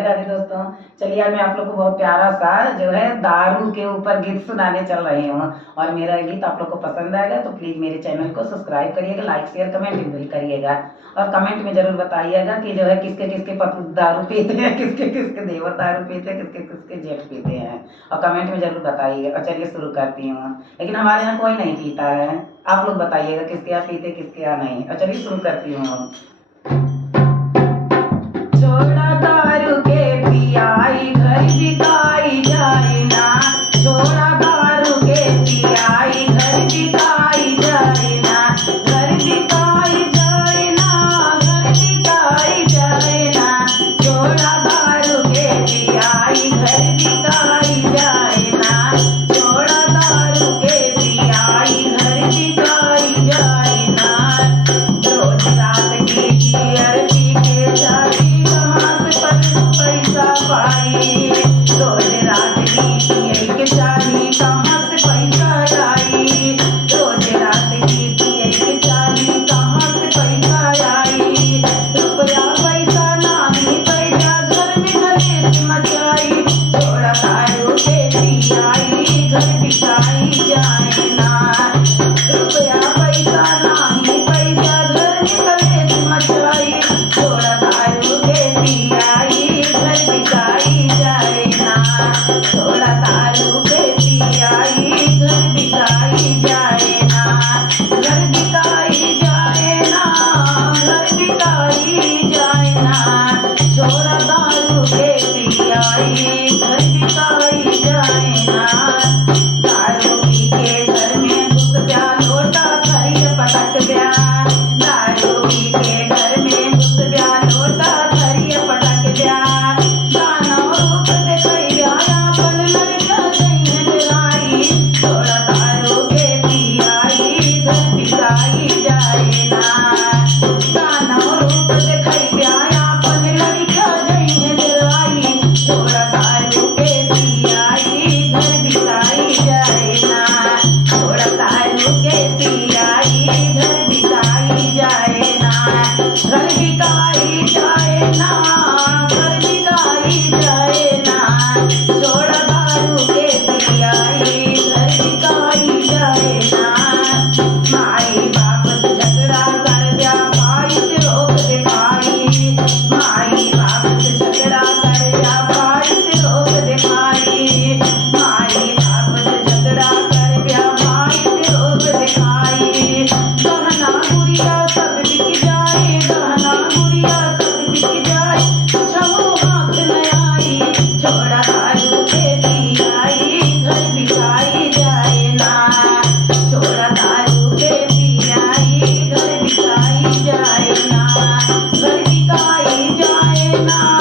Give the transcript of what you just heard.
राधे राधे दोस्तों। चलिए आज मैं आप लोग को बहुत प्यारा सा जो है दारू के ऊपर गीत सुनाने चल रही हूँ और मेरा गीत आप लोग को पसंद आएगा तो प्लीज मेरे चैनल को सब्सक्राइब करिएगा, लाइक शेयर कमेंट भी करिएगा और कमेंट में जरूर बताइएगा कि जो है किसके किसके पति दारू पीते हैं, किसके किसके देवर दारू पीते हैं, किसके किसके जेठ पीते हैं और कमेंट में जरूर बताइएगा। और चलिए शुरू करती हूँ। लेकिन हमारे यहाँ कोई नहीं पीता है, आप लोग बताइएगा किसके यहाँ पीते किसके यहाँ नहीं। और चलिए शुरू करती हूँ। छोड़ा दारू के पियाई घर बिकाई जाए ना, छोड़ा दारू के पियाई घर बिकाई जाए ना, घर बिकाई जाए ना, घर बिकाई जाए ना, छोड़ा दारू के पियाई घर बिकाई जाए ना, छोड़ा दारू के पियाई घर बिकाई जाए ना। रोज रात की बियर पी के जाती पैसा पाई, रोज रात की पिए के चाही कहाँ से पैसा आई, रोज रात की पिए के चाही कहाँ से पैसा आई, रुपया पैसा नहीं पैसा घर में कलेश मचाई, छोड़ा दारू के पियाई घर बिकाई जाए ना, रुपया पैसा नहीं पैसा घर में कलेश मचाई, छोड़ा दारू के पियाई घर बिकाई जाए ना, छोड़ा दारू के पियाई घर बिकाई जाए ना, घर बिकाई जाए ना, घर बिकाई जाए ना, छोड़ा दारू के पियाई घर बिकाई जाए ना। दारू पी के घर में घुस गया लोटा थरिया पटक गया, दारू पी के घर में घुस गया लोटा थरिया पटक गया, गाना रूप दिखाई गया अपन लड़कियां गई डराई, छोड़ा दारू के पियाई घर बिकाई जाए ना, गाना रूप दिखाई गया अपन लड़कियां गई डराई, छोड़ा दारू के पियाई घर बिकाई जाए ना, छोड़ा दारू के पियाई घर बिकाई जाए ना, घर बिकाई जाए ना, घर बिकाई जाए ना, छोड़ा दारू के पियाई घर बिकाई जाए ना। माई बाप से झगड़ा कर दिया भाई से रोक दिखाई, माई बाप से झगड़ा कर दिया भाई से रोक दिखाई, माई बाप से झगड़ा कर दिया भाई से रोक दिखाई, गहना गुड़िया सब बिक जाए, गहना गुड़िया सब बिक जाए, छहो हाथ न आई, छोड़ा दारू के पियाई घर बिकाई जाए ना, छोड़ा दारू के पियाई घर बिकाई जाए ना, घर बिकाई जाए ना।